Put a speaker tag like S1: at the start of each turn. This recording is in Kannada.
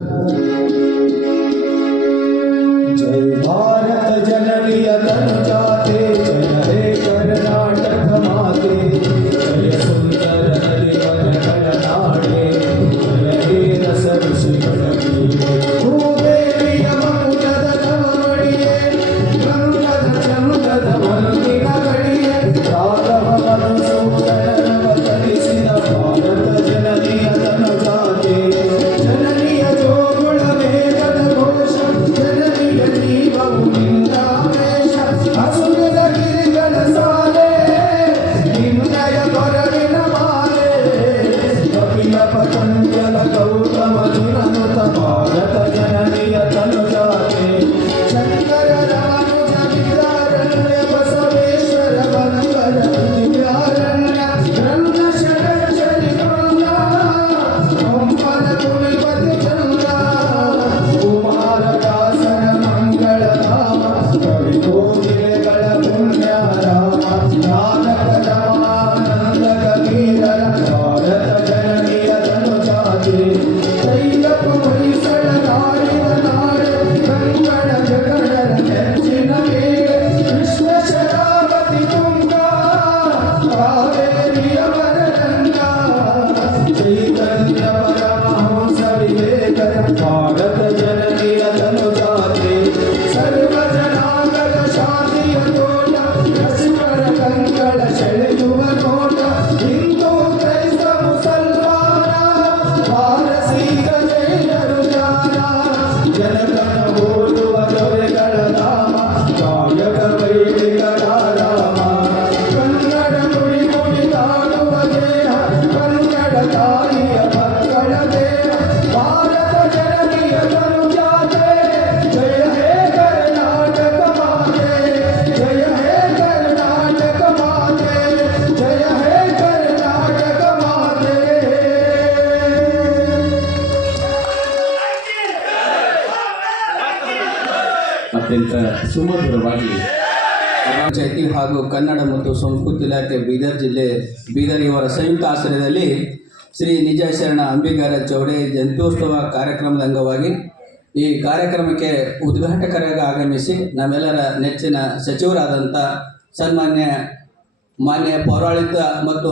S1: Música Church
S2: ಅತ್ಯಂತ ಸುಮಧುರವಾಗಿ ಪಂಚಾಯತಿ ಹಾಗೂ ಕನ್ನಡ ಮತ್ತು ಸಂಸ್ಕೃತಿ ಇಲಾಖೆ ಬೀದರ್ ಜಿಲ್ಲೆ ಬೀದರ್ ಇವರ ಸಂಯುಕ್ತ ಆಶ್ರಯದಲ್ಲಿ ಶ್ರೀ ನಿಜ ಶರಣ ಅಂಬಿಗಾರ ಚೌಡೆ ಜಂತೋತ್ಸವ ಕಾರ್ಯಕ್ರಮದ ಅಂಗವಾಗಿ ಈ ಕಾರ್ಯಕ್ರಮಕ್ಕೆ ಉದ್ಘಾಟಕರಾಗಿ ಆಗಮಿಸಿ ನಮ್ಮೆಲ್ಲರ ನೆಚ್ಚಿನ ಸಚಿವರಾದಂಥ ಸನ್ಮಾನ್ಯ ಮಾನ್ಯ ಪೌರಾಡಳಿತ ಮತ್ತು